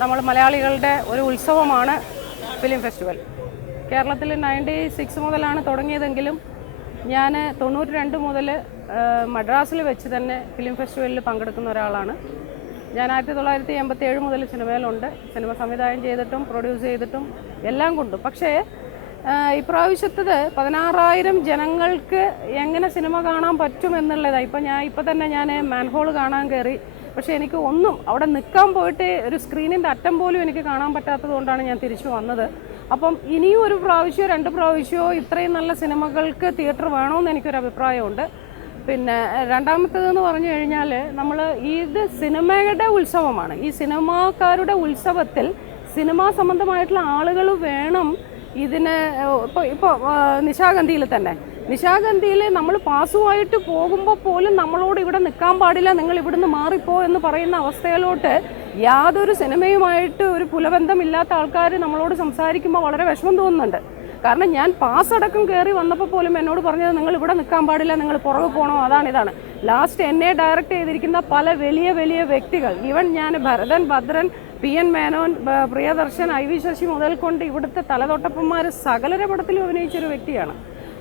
നമ്മൾ മലയാളികളുടെ ഒരു ഉത്സവമാണ് ഫിലിം ഫെസ്റ്റിവൽ. കേരളത്തിൽ 96 മുതലാണ് തുടങ്ങിയതെങ്കിലും ഞാൻ 92 മുതൽ മദ്രാസിൽ വെച്ച് തന്നെ ഫിലിം ഫെസ്റ്റിവലിൽ പങ്കെടുക്കുന്ന ഒരാളാണ്. ഞാൻ 1987 മുതൽ സിനിമയിലുണ്ട്. സിനിമ സംവിധാനം ചെയ്തിട്ടും പ്രൊഡ്യൂസ് ചെയ്തിട്ടും എല്ലാം കൊണ്ടും. പക്ഷേ ഇപ്രാവശ്യത്തത് 16,000 ജനങ്ങൾക്ക് എങ്ങനെ സിനിമ കാണാൻ പറ്റുമെന്നുള്ളതാണ്. ഇപ്പം തന്നെ ഞാൻ മാൻഹോൾ കാണാൻ കയറി. പക്ഷേ എനിക്ക് ഒന്നും അവിടെ നിൽക്കാൻ പോയിട്ട് ഒരു സ്ക്രീനിൻ്റെ അറ്റം പോലും എനിക്ക് കാണാൻ പറ്റാത്തത് കൊണ്ടാണ് ഞാൻ തിരിച്ചു വന്നത്. അപ്പം ഇനിയും ഒരു പ്രാവശ്യമോ 2 പ്രാവശ്യമോ ഇത്രയും നല്ല സിനിമകൾക്ക് തിയേറ്റർ വേണമെന്ന് എനിക്കൊരു അഭിപ്രായമുണ്ട്. പിന്നെ രണ്ടാമത്തേതെന്ന് പറഞ്ഞു കഴിഞ്ഞാൽ ഇത് സിനിമയുടെ ഉത്സവമാണ്. ഈ സിനിമാക്കാരുടെ ഉത്സവത്തിൽ സിനിമാ സംബന്ധമായിട്ടുള്ള ആളുകൾ വേണം ഇതിന്. ഇപ്പോൾ നിശാഗന്ധിയിൽ നമ്മൾ പാസുമായിട്ട് പോകുമ്പോൾ പോലും നമ്മളോട് ഇവിടെ നിൽക്കാൻ പാടില്ല, നിങ്ങൾ ഇവിടുന്ന് മാറിപ്പോ എന്ന് പറയുന്ന അവസ്ഥയിലോട്ട് യാതൊരു സിനിമയുമായിട്ട് ഒരു പുലബന്ധമില്ലാത്ത ആൾക്കാർ നമ്മളോട് സംസാരിക്കുമ്പോൾ വളരെ വിഷമം തോന്നുന്നുണ്ട്. കാരണം ഞാൻ പാസ് അടക്കം കയറി വന്നപ്പോൾ പോലും എന്നോട് പറഞ്ഞത് നിങ്ങൾ ഇവിടെ നിൽക്കാൻ പാടില്ല, നിങ്ങൾ പുറകെ പോകണോ, ഇതാണ്. ലാസ്റ്റ് എന്നെ ഡയറക്റ്റ് ചെയ്തിരിക്കുന്ന പല വലിയ വലിയ വ്യക്തികൾ, ഈവൻ ഞാൻ ഭരതൻ, ഭദ്രൻ, PN മേനോൻ, പ്രിയദർശൻ, IV ശശി മുതൽ കൊണ്ട് ഇവിടുത്തെ തലതൊട്ടപ്പന്മാർ സകലര പടത്തിലും അഭിനയിച്ചൊരു വ്യക്തിയാണ്.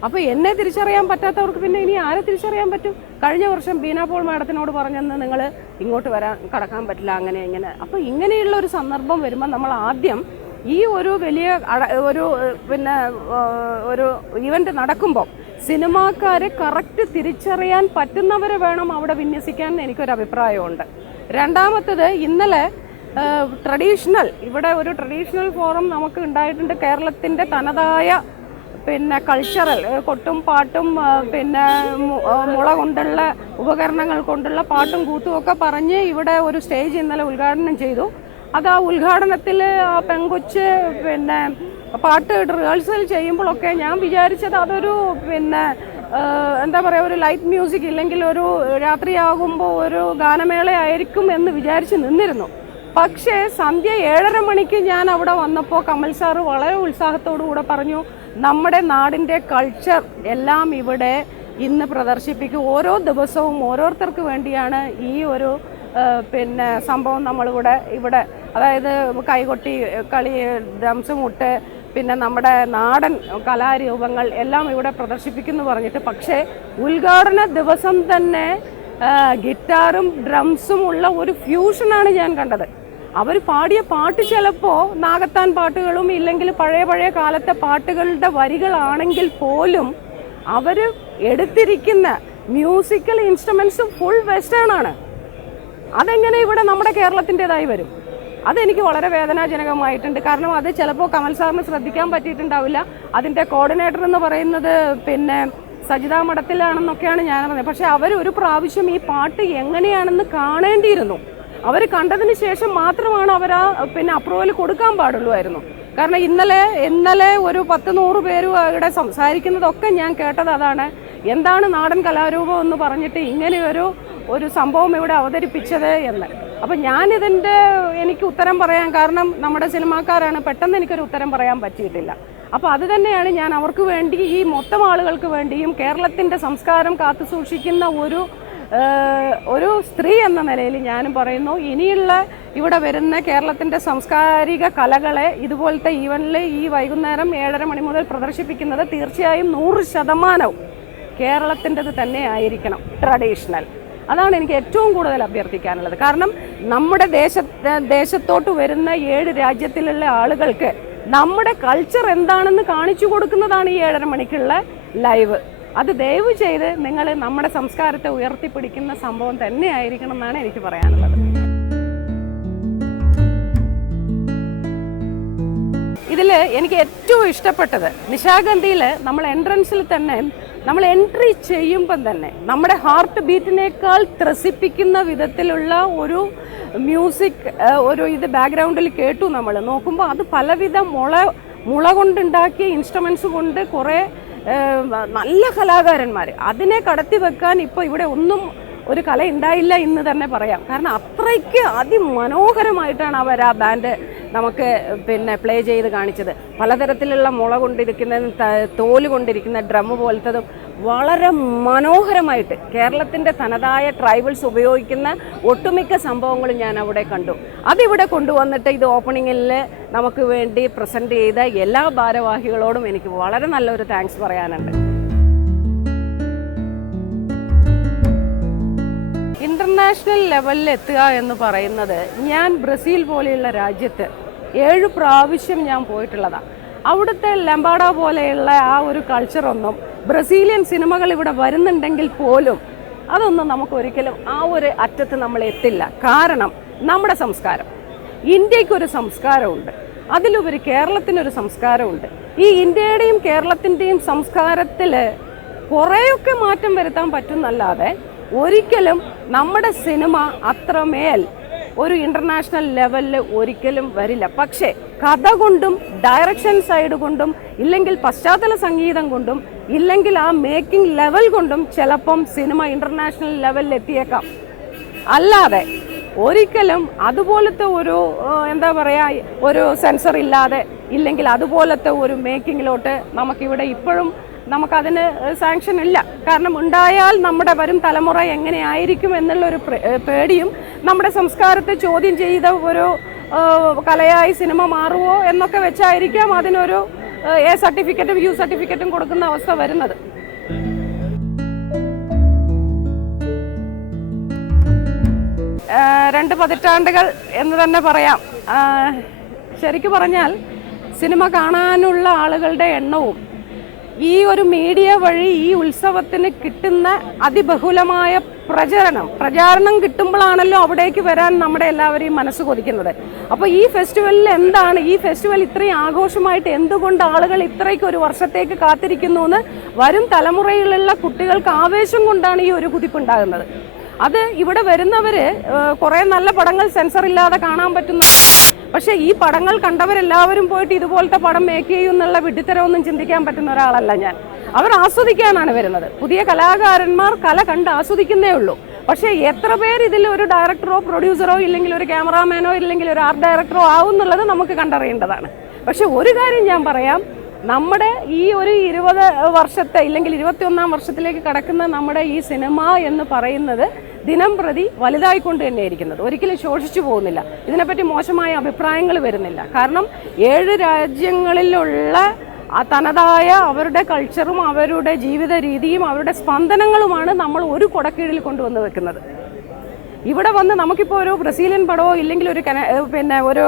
അപ്പോൾ എന്നെ തിരിച്ചറിയാൻ പറ്റാത്തവർക്ക് പിന്നെ ഇനി ആരെ തിരിച്ചറിയാൻ പറ്റും? കഴിഞ്ഞ വർഷം ബീന പോൾ മാഡത്തിനോട് പറഞ്ഞെന്ന് നിങ്ങൾ ഇങ്ങോട്ട് കടക്കാൻ പറ്റില്ല, അങ്ങനെ ഇങ്ങനെ. അപ്പോൾ ഇങ്ങനെയുള്ള ഒരു സന്ദർഭം വരുമ്പോൾ നമ്മൾ ആദ്യം ഈ ഒരു വലിയ ഒരു ഇവൻ്റ് നടക്കുമ്പോൾ സിനിമാക്കാരെ കറക്റ്റ് തിരിച്ചറിയാൻ പറ്റുന്നവരെ വേണം അവിടെ വിന്യസിക്കാൻ എനിക്കൊരു അഭിപ്രായമുണ്ട്. രണ്ടാമത്തത്, ഇന്നലെ ഇവിടെ ഒരു ട്രഡീഷണൽ ഫോറം നമുക്ക് ഉണ്ടായിട്ടുണ്ട്. കേരളത്തിൻ്റെ തനതായ കൾച്ചറൽ കൊട്ടും പാട്ടും മുള കൊണ്ടുള്ള ഉപകരണങ്ങൾ കൊണ്ടുള്ള പാട്ടും കൂത്തും ഒക്കെ പറഞ്ഞ് ഇവിടെ ഒരു സ്റ്റേജ് ഇന്നലെ ഉദ്ഘാടനം ചെയ്തു. അത് ആ ഉദ്ഘാടനത്തിൽ പെങ്കൊച്ച് പാട്ട് റിഹേഴ്സൽ ചെയ്യുമ്പോഴൊക്കെ ഞാൻ വിചാരിച്ചത് അതൊരു എന്താ പറയുക, ഒരു ലൈറ്റ് മ്യൂസിക് ഇല്ലെങ്കിൽ ഒരു രാത്രിയാകുമ്പോൾ ഒരു ഗാനമേള ആയിരിക്കും എന്ന് വിചാരിച്ച് നിന്നിരുന്നു. പക്ഷേ സന്ധ്യ 7:30 മണിക്ക് ഞാൻ അവിടെ വന്നപ്പോൾ കമൽ സാറ് വളരെ ഉത്സാഹത്തോടു കൂടെ പറഞ്ഞു, നമ്മുടെ നാടിൻ്റെ കൾച്ചർ എല്ലാം ഇവിടെ ഇന്ന് പ്രദർശിപ്പിക്കും. ഓരോ ദിവസവും ഓരോരുത്തർക്ക് വേണ്ടിയാണ് ഈ ഒരു സംഭവം ഇവിടെ അതായത് കൈകൊട്ടി കളി, ഡ്രംസ് മുട്ട്, നമ്മുടെ നാടൻ കലാരൂപങ്ങൾ എല്ലാം ഇവിടെ പ്രദർശിപ്പിക്കുന്നു പറഞ്ഞിട്ട്. പക്ഷേ ഉദ്ഘാടന ദിവസം തന്നെ ഗിറ്റാറും ഡ്രംസും ഉള്ള ഒരു ഫ്യൂഷനാണ് ഞാൻ കണ്ടത്. അവർ പാടിയ പാട്ട് ചിലപ്പോൾ നാഗത്താൻ പാട്ടുകളും ഇല്ലെങ്കിൽ പഴയ കാലത്തെ പാട്ടുകളുടെ വരികളാണെങ്കിൽ പോലും അവർ എടുത്തിരിക്കുന്ന മ്യൂസിക്കൽ ഇൻസ്ട്രുമെൻസും ഫുൾ വെസ്റ്റേൺ ആണ്. അതെങ്ങനെ ഇവിടെ നമ്മുടെ കേരളത്തിൻ്റെതായി വരും? അതെനിക്ക് വളരെ വേദനാജനകമായിട്ടുണ്ട്. കാരണം അത് ചിലപ്പോൾ കമൽ സാറിന് ശ്രദ്ധിക്കാൻ പറ്റിയിട്ടുണ്ടാവില്ല. അതിൻ്റെ കോർഡിനേറ്റർ എന്ന് പറയുന്നത് സജിതാ മഠത്തിലാണെന്നൊക്കെയാണ് ഞാൻ പറഞ്ഞത്. പക്ഷേ അവർ ഒരു പ്രാവശ്യം ഈ പാട്ട് എങ്ങനെയാണെന്ന് കാണേണ്ടിയിരുന്നു. അവർ കണ്ടതിന് ശേഷം മാത്രമാണ് അവർ അപ്രൂവൽ കൊടുക്കാൻ പാടുള്ളൂമായിരുന്നു. കാരണം ഇന്നലെ ഒരു 10-100 പേര് ഇവിടെ സംസാരിക്കുന്നതൊക്കെ ഞാൻ കേട്ടത് അതാണ്. എന്താണ് നാടൻ കലാരൂപം എന്ന് പറഞ്ഞിട്ട് ഇങ്ങനെയൊരു സംഭവം ഇവിടെ അവതരിപ്പിച്ചത് എന്ന്. അപ്പം എനിക്ക് ഉത്തരം പറയാൻ, കാരണം നമ്മുടെ സിനിമാക്കാരാണ്, പെട്ടെന്ന് എനിക്കൊരു ഉത്തരം പറയാൻ പറ്റിയിട്ടില്ല. അപ്പോൾ അത് തന്നെയാണ് ഞാൻ അവർക്ക് വേണ്ടി, ഈ മൊത്തം ആളുകൾക്ക് വേണ്ടിയും കേരളത്തിൻ്റെ സംസ്കാരം കാത്തു സൂക്ഷിക്കുന്ന ഒരു സ്ത്രീ എന്ന നിലയിൽ ഞാനും പറയുന്നു, ഇനിയുള്ള ഇവിടെ വരുന്ന കേരളത്തിൻ്റെ സാംസ്കാരിക കലകളെ ഇതുപോലത്തെ ഈവനിൽ ഈ വൈകുന്നേരം 7:30 മണി മുതൽ പ്രദർശിപ്പിക്കുന്നത് തീർച്ചയായും 100% കേരളത്തിൻ്റെത് തന്നെ ആയിരിക്കണം, ട്രഡീഷണൽ. അതാണ് എനിക്ക് ഏറ്റവും കൂടുതൽ അഭ്യർത്ഥിക്കാനുള്ളത്. കാരണം നമ്മുടെ ദേശത്തോട്ട് വരുന്ന 7 രാജ്യത്തിലുള്ള ആളുകൾക്ക് നമ്മുടെ കൾച്ചർ എന്താണെന്ന് കാണിച്ചു കൊടുക്കുന്നതാണ് ഈ 7:30 മണിക്കുള്ള ലൈവ്. അത് ദയവ് ചെയ്ത് നിങ്ങൾ നമ്മുടെ സംസ്കാരത്തെ ഉയർത്തിപ്പിടിക്കുന്ന സംഭവം തന്നെ ആയിരിക്കണം എന്നാണ് എനിക്ക് പറയാനുള്ളത്. ഇതിൽ എനിക്ക് ഏറ്റവും ഇഷ്ടപ്പെട്ടത് നിശാഗന്ധിയിൽ നമ്മൾ എൻട്രൻസിൽ തന്നെ നമ്മൾ എൻട്രി ചെയ്യുമ്പം തന്നെ നമ്മുടെ ഹാർട്ട് ബീറ്റിനേക്കാൾ ത്രസിപ്പിക്കുന്ന വിധത്തിലുള്ള ഒരു മ്യൂസിക് ഇത് ബാക്ക്ഗ്രൗണ്ടിൽ കേട്ടു. നമ്മൾ നോക്കുമ്പോൾ അത് പലവിധ മുള കൊണ്ടുണ്ടാക്കിയ ഇൻസ്ട്രുമെൻറ്റ്സ് കൊണ്ട് കുറേ നല്ല കലാകാരന്മാർ, അതിനെ കടത്തി വെക്കാൻ ഇപ്പോൾ ഇവിടെ ഒന്നും ഒരു കല ഉണ്ടായില്ല എന്ന് തന്നെ പറയാം. കാരണം അത്രയ്ക്ക് അതിമനോഹരമായിട്ടാണ് അവർ ആ ബാൻഡ് നമുക്ക് പിന്നെ പ്ലേ ചെയ്ത് കാണിച്ചത്. പലതരത്തിലുള്ള മുള കൊണ്ടിരിക്കുന്ന തോല് കൊണ്ടിരിക്കുന്ന ഡ്രം പോലത്തതും വളരെ മനോഹരമായിട്ട് കേരളത്തിൻ്റെ തനതായ ട്രൈബൽസ് ഉപയോഗിക്കുന്ന ഒട്ടുമിക്ക സംഭവങ്ങളും ഞാൻ അവിടെ കണ്ടു. അതിവിടെ കൊണ്ടുവന്നിട്ട് ഇത് ഓപ്പണിങ്ങിൽ നമുക്ക് വേണ്ടി പ്രസൻറ്റ് ചെയ്ത എല്ലാ ഭാരവാഹികളോടും എനിക്ക് വളരെ നല്ലൊരു താങ്ക്സ് പറയാനുണ്ട്. ഇൻ്റർനാഷണൽ ലെവലിൽ എത്തുക എന്ന് പറയുന്നത്, ഞാൻ ബ്രസീൽ പോലെയുള്ള രാജ്യത്ത് 7 പ്രാവശ്യം ഞാൻ പോയിട്ടുള്ളതാണ്. അവിടുത്തെ ലംബാഡ പോലെയുള്ള ആ ഒരു കൾച്ചറൊന്നും ബ്രസീലിയൻ സിനിമകൾ ഇവിടെ വരുന്നുണ്ടെങ്കിൽ പോലും അതൊന്നും നമുക്കൊരിക്കലും ആ ഒരു അറ്റത്ത് നമ്മൾ എത്തില്ല. കാരണം നമ്മുടെ സംസ്കാരം, ഇന്ത്യക്കൊരു സംസ്കാരമുണ്ട്, അതിലുപരി കേരളത്തിനൊരു സംസ്കാരമുണ്ട്. ഈ ഇന്ത്യയുടെയും കേരളത്തിൻ്റെയും സംസ്കാരത്തിൽ കുറേയൊക്കെ മാറ്റം വരുത്താൻ പറ്റുന്നല്ലാതെ ഒരിക്കലും നമ്മുടെ സിനിമ അത്രമേൽ ഒരു ഇൻ്റർനാഷണൽ ലെവലിൽ ഒരിക്കലും വരില്ല. പക്ഷേ കഥ കൊണ്ടും ഡയറക്ഷൻ സൈഡ് കൊണ്ടും ഇല്ലെങ്കിൽ പശ്ചാത്തല സംഗീതം കൊണ്ടും ഇല്ലെങ്കിൽ ആ മേക്കിംഗ് ലെവൽ കൊണ്ടും ചിലപ്പം സിനിമ ഇൻ്റർനാഷണൽ ലെവലിൽ എത്തിയേക്കാം. അല്ലാതെ ഒരിക്കലും അതുപോലത്തെ ഒരു എന്താ പറയുക, ഒരു സെൻസർ ഇല്ലാതെ ഇല്ലെങ്കിൽ അതുപോലത്തെ ഒരു മേക്കിങ്ങിലോട്ട് നമുക്കിവിടെ ഇപ്പോഴും നമുക്കതിന് സാങ്ഷൻ ഇല്ല. കാരണം ഉണ്ടായാൽ നമ്മുടെ വരും തലമുറ എങ്ങനെയായിരിക്കും എന്നുള്ളൊരു പേടിയും, നമ്മുടെ സംസ്കാരത്തെ ചോദ്യം ചെയ്ത ഒരു കലയായി സിനിമ മാറുമോ എന്നൊക്കെ വെച്ചായിരിക്കാം അതിനൊരു എ സർട്ടിഫിക്കറ്റും യു സർട്ടിഫിക്കറ്റും കൊടുക്കുന്ന അവസ്ഥ വരുന്നത്. രണ്ട് പതിറ്റാണ്ടുകൾ എന്ന് തന്നെ പറയാം. ശരിക്കും പറഞ്ഞാൽ സിനിമ കാണാനുള്ള ആളുകളുടെ എണ്ണവും ഈ ഒരു മീഡിയ വഴി ഈ ഉത്സവത്തിന് കിട്ടുന്ന അതിബഹുലമായ പ്രചാരണം കിട്ടുമ്പോഴാണല്ലോ അവിടേക്ക് വരാൻ നമ്മുടെ എല്ലാവരെയും മനസ്സ് കൊതിക്കുന്നത്. അപ്പോൾ ഈ ഫെസ്റ്റിവലിൽ എന്താണ്, ഈ ഫെസ്റ്റിവൽ ഇത്രയും ആഘോഷമായിട്ട് എന്തുകൊണ്ട് ആളുകൾ ഇത്രയ്ക്ക് ഒരു വർഷത്തേക്ക് കാത്തിരിക്കുന്നു എന്ന് വരും തലമുറയിലുള്ള കുട്ടികൾക്ക് ആവേശം കൊണ്ടാണ് ഈ ഒരു കുതിപ്പുണ്ടാകുന്നത്. അത് ഇവിടെ വരുന്നവർ കുറേ നല്ല പടങ്ങൾ സെൻസർ ഇല്ലാതെ കാണാൻ പറ്റുന്ന, പക്ഷേ ഈ പടങ്ങൾ കണ്ടവരെല്ലാവരും പോയിട്ട് ഇതുപോലത്തെ പടം മേക്ക് ചെയ്യും എന്നുള്ള വിഡ്ഢിത്തരമൊന്നും ചിന്തിക്കാൻ പറ്റുന്ന ഒരാളല്ല ഞാൻ. അവർ ആസ്വദിക്കാനാണ് വരുന്നത്. പുതിയ കലാകാരന്മാർ കല കണ്ട് ആസ്വദിക്കുന്നേ ഉള്ളൂ. പക്ഷേ എത്ര പേർ ഇതിൽ ഒരു ഡയറക്ടറോ പ്രൊഡ്യൂസറോ ഇല്ലെങ്കിൽ ഒരു ക്യാമറാമാനോ ഇല്ലെങ്കിൽ ഒരു ആർട്ട് ഡയറക്ടറോ ആവും എന്നുള്ളത് നമുക്ക് കണ്ടറിയേണ്ടതാണ്. പക്ഷെ ഒരു കാര്യം ഞാൻ പറയാം, നമ്മുടെ ഈ ഒരു 20 വർഷത്തെ ഇല്ലെങ്കിൽ 21ാം വർഷത്തിലേക്ക് കടക്കുന്ന നമ്മുടെ ഈ സിനിമ എന്ന് പറയുന്നത് ദിനം പ്രതി വലുതായിക്കൊണ്ട് തന്നെ ഇരിക്കുന്നത്. ഒരിക്കലും ശോഷിച്ചു പോകുന്നില്ല. ഇതിനെപ്പറ്റി മോശമായ അഭിപ്രായങ്ങൾ വരുന്നില്ല. കാരണം 7 രാജ്യങ്ങളിലുള്ള തനതായ അവരുടെ കൾച്ചറും അവരുടെ ജീവിത രീതിയും അവരുടെ സ്പന്ദനങ്ങളുമാണ് നമ്മൾ ഒരു കുടക്കീഴിൽ കൊണ്ടുവന്ന് വെക്കുന്നത്. ഇവിടെ വന്ന് നമുക്കിപ്പോൾ ഒരു ബ്രസീലിയൻ പടമോ ഇല്ലെങ്കിൽ ഒരു ഒരു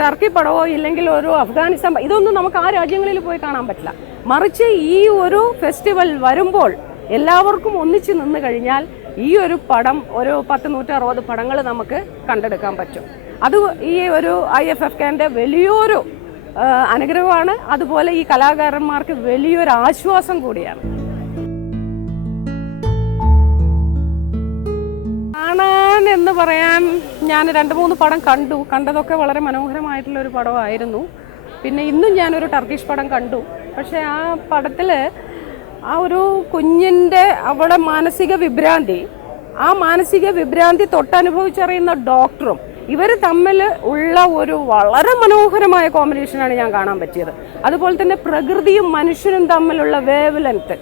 ടർക്കി പടമോ ഇല്ലെങ്കിൽ ഒരു അഫ്ഗാനിസ്ഥാൻ, ഇതൊന്നും നമുക്ക് ആ രാജ്യങ്ങളിൽ പോയി കാണാൻ പറ്റില്ല. മറിച്ച് ഈ ഒരു ഫെസ്റ്റിവൽ വരുമ്പോൾ എല്ലാവർക്കും ഒന്നിച്ച് നിന്ന് കഴിഞ്ഞാൽ ഈ ഒരു പടം ഒരു 160 പടങ്ങൾ നമുക്ക് കണ്ടെടുക്കാൻ പറ്റും. അത് ഈ ഒരു IFFKൻ്റെ വലിയൊരു അനുഗ്രഹമാണ്. അതുപോലെ ഈ കലാകാരന്മാർക്ക് വലിയൊരു ആശ്വാസം കൂടിയാണ്. കാണാൻ എന്ന് പറയാൻ ഞാൻ 2-3 പടം കണ്ടതൊക്കെ വളരെ മനോഹരമായിട്ടുള്ളൊരു പടമായിരുന്നു. പിന്നെ ഇന്നും ഞാനൊരു ടർക്കിഷ് പടം കണ്ടു. പക്ഷേ ആ പടത്തിൽ ആ ഒരു കുഞ്ഞിൻ്റെ അവിടെ മാനസിക വിഭ്രാന്തി തൊട്ടനുഭവിച്ചറിയുന്ന ഡോക്ടറും ഇവർ തമ്മിൽ ഉള്ള ഒരു വളരെ മനോഹരമായ കോമ്പിനേഷനാണ് ഞാൻ കാണാൻ പറ്റിയത്. അതുപോലെ തന്നെ പ്രകൃതിയും മനുഷ്യനും തമ്മിലുള്ള വേവ് ലെങ്ത്,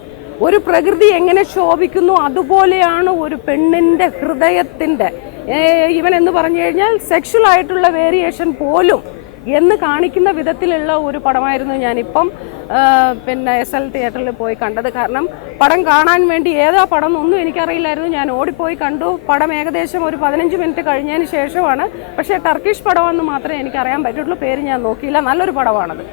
ഒരു പ്രകൃതി എങ്ങനെ ശോഭിക്കുന്നു അതുപോലെയാണ് ഒരു പെണ്ണിൻ്റെ ഹൃദയത്തിൻ്റെ ഇവൻ എന്ന് പറഞ്ഞു കഴിഞ്ഞാൽ സെക്ഷൽ ആയിട്ടുള്ള വേരിയേഷൻ പോലും എന്ന് കാണിക്കുന്ന വിധത്തിലുള്ള ഒരു പടമായിരുന്നു ഞാനിപ്പം SL തിയേറ്ററിൽ പോയി കണ്ടത്. കാരണം പടം കാണാൻ വേണ്ടി ഏതാ പടം എന്നൊന്നും എനിക്കറിയില്ലായിരുന്നു. ഞാൻ ഓടിപ്പോയി കണ്ടു. പടം ഏകദേശം ഒരു 15 മിനിറ്റ് കഴിഞ്ഞതിന് ശേഷമാണ്. പക്ഷേ ടർക്കിഷ് പടമെന്ന് മാത്രമേ എനിക്കറിയാൻ പറ്റുള്ളൂ. പേര് ഞാൻ നോക്കിയില്ല. നല്ലൊരു പടമാണത്.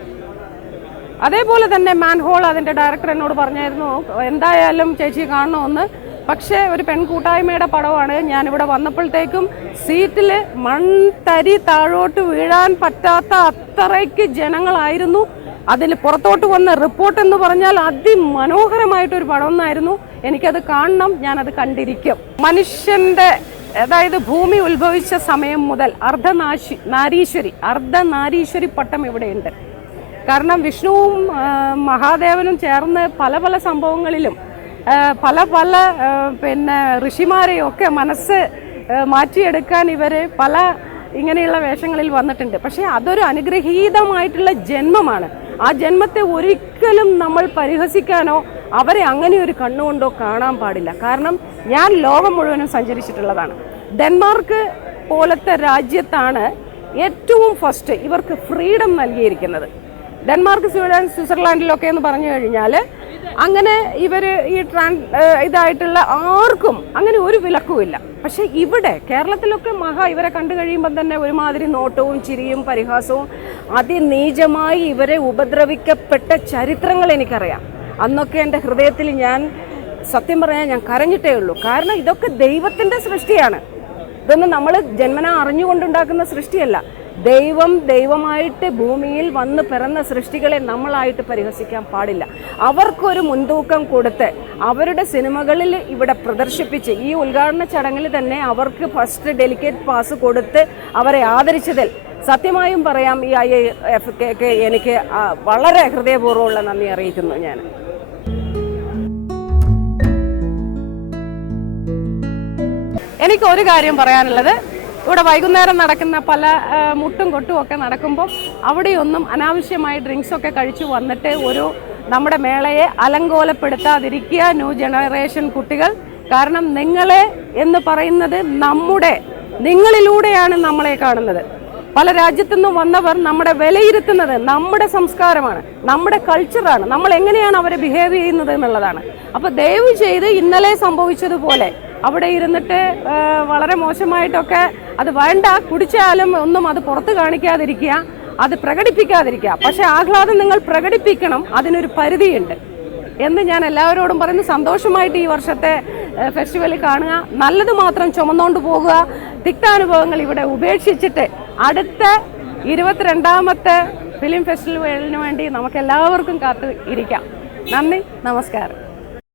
അതേപോലെ തന്നെ മാൻഹോൾ, അതിൻ്റെ ഡയറക്ടർ എന്നോട് പറഞ്ഞായിരുന്നു എന്തായാലും ചേച്ചി കാണണമെന്ന്. പക്ഷേ ഒരു പെൺകൂട്ടായ്മയുടെ പടമാണ്. ഞാനിവിടെ വന്നപ്പോഴത്തേക്കും സീറ്റിൽ മൺതരി താഴോട്ട് വീഴാൻ പറ്റാത്ത അത്രയ്ക്ക് ജനങ്ങളായിരുന്നു. അതിൽ പുറത്തോട്ട് വന്ന റിപ്പോർട്ട് എന്ന് പറഞ്ഞാൽ അതിമനോഹരമായിട്ടൊരു പടം എന്നായിരുന്നു. എനിക്കത് കാണണം, ഞാനത് കണ്ടിരിക്കും. മനുഷ്യൻ്റെ, അതായത് ഭൂമി ഉത്ഭവിച്ച സമയം മുതൽ അർദ്ധനാരീശ്വരി പട്ടം ഇവിടെയുണ്ട്. കാരണം വിഷ്ണുവും മഹാദേവനും ചേർന്ന് പല പല സംഭവങ്ങളിലും പല ഋഷിമാരെയൊക്കെ മനസ്സ് മാറ്റിയെടുക്കാൻ ഇവർ പല ഇങ്ങനെയുള്ള വേഷങ്ങളിൽ വന്നിട്ടുണ്ട്. പക്ഷേ അതൊരു അനുഗ്രഹീതമായിട്ടുള്ള ജന്മമാണ്. ആ ജന്മത്തെ ഒരിക്കലും നമ്മൾ പരിഹസിക്കാനോ അവരെ അങ്ങനെ ഒരു കണ്ണുകൊണ്ടോ കാണാൻ പാടില്ല. കാരണം ഞാൻ ലോകം മുഴുവനും സഞ്ചരിച്ചിട്ടുള്ളതാണ്. ഡെൻമാർക്ക് പോലത്തെ രാജ്യത്താണ് ഏറ്റവും ഫസ്റ്റ് ഇവർക്ക് ഫ്രീഡം നൽകിയിരിക്കുന്നത്. ഡെൻമാർക്ക്, സ്വീഡൻ, സ്വിറ്റ്സർലാൻഡിലൊക്കെ എന്ന് പറഞ്ഞു കഴിഞ്ഞാൽ അങ്ങനെ ഇവർ ഈ ഇതായിട്ടുള്ള ആർക്കും അങ്ങനെ ഒരു വിലക്കുമില്ല. പക്ഷെ ഇവിടെ കേരളത്തിലൊക്കെ ഇവരെ കണ്ടു കഴിയുമ്പം തന്നെ ഒരുമാതിരി നോട്ടവും ചിരിയും പരിഹാസവും അതിനീചമായി ഇവരെ ഉപദ്രവിക്കപ്പെട്ട ചരിത്രങ്ങൾ എനിക്കറിയാം. അന്നൊക്കെ എൻ്റെ ഹൃദയത്തിൽ ഞാൻ സത്യം പറഞ്ഞാൽ ഞാൻ കരഞ്ഞിട്ടേ ഉള്ളൂ. കാരണം ഇതൊക്കെ ദൈവത്തിൻ്റെ സൃഷ്ടിയാണ്. ഇതൊന്നും നമ്മൾ ജന്മന അറിഞ്ഞുകൊണ്ടുണ്ടാക്കുന്ന സൃഷ്ടിയല്ല. ദൈവമായിട്ട് ഭൂമിയിൽ വന്ന് പിറന്ന സൃഷ്ടികളെ നമ്മളായിട്ട് പരിഹസിക്കാൻ പാടില്ല. അവർക്കൊരു മുൻതൂക്കം കൊടുത്ത് അവരുടെ സിനിമകളിൽ ഇവിടെ പ്രദർശിപ്പിച്ച് ഈ ഉദ്ഘാടന ചടങ്ങിൽ തന്നെ അവർക്ക് ഫസ്റ്റ് ഡെലിഗേറ്റ് പാസ് കൊടുത്ത് അവരെ ആദരിച്ചതിൽ സത്യമായും പറയാം ഈ IIFK എനിക്ക് വളരെ ഹൃദയപൂർവ്വമുള്ള നന്ദി അറിയിക്കുന്നു ഞാൻ. എനിക്ക് ഒരു കാര്യം പറയാനുള്ളത്, ഇവിടെ വൈകുന്നേരം നടക്കുന്ന പല മുട്ടും കൊട്ടും ഒക്കെ നടക്കുമ്പോൾ അവിടെയൊന്നും അനാവശ്യമായി ഡ്രിങ്ക്സൊക്കെ കഴിച്ചു വന്നിട്ട് നമ്മുടെ മേളയെ അലങ്കോലപ്പെടുത്താതിരിക്കുക ന്യൂ ജനറേഷൻ കുട്ടികൾ. കാരണം നിങ്ങളെ എന്ന് പറയുന്നത് നിങ്ങളിലൂടെയാണ് നമ്മളെ കാണുന്നത്. പല രാജ്യത്തുനിന്നും വന്നവർ നമ്മുടെ വിലയിരുത്തുന്നത് നമ്മുടെ സംസ്കാരമാണ്, നമ്മുടെ കൾച്ചറാണ്, നമ്മൾ എങ്ങനെയാണ് അവരെ ബിഹേവ് ചെയ്യുന്നത് എന്നുള്ളതാണ്. അപ്പോൾ ദയവ് ചെയ്ത് ഇന്നലെ സംഭവിച്ചതുപോലെ അവിടെ ഇരുന്നിട്ട് വളരെ മോശമായിട്ടൊക്കെ അത് വേണ്ട, കുടിച്ചാലും ഒന്നും അത് പുറത്ത് കാണിക്കാതിരിക്കുക, അത് പ്രകടിപ്പിക്കാതിരിക്കുക. പക്ഷെ ആഹ്ലാദം നിങ്ങൾ പ്രകടിപ്പിക്കണം, അതിനൊരു പരിധിയുണ്ട് എന്ന് ഞാൻ എല്ലാവരോടും പറയുന്നു. സന്തോഷമായിട്ട് ഈ വർഷത്തെ ഫെസ്റ്റിവൽ കാണുക, നല്ലത് മാത്രം ചുമന്നുകൊണ്ട് പോകുക. തിക്താനുഭവങ്ങൾ ഇവിടെ ഉപേക്ഷിച്ചിട്ട് അടുത്ത 22ാമത്തെ ഫിലിം ഫെസ്റ്റിവലിന് വേണ്ടി നമുക്ക് എല്ലാവർക്കും കാത്ത് ഇരിക്കാം. നന്ദി, നമസ്കാരം.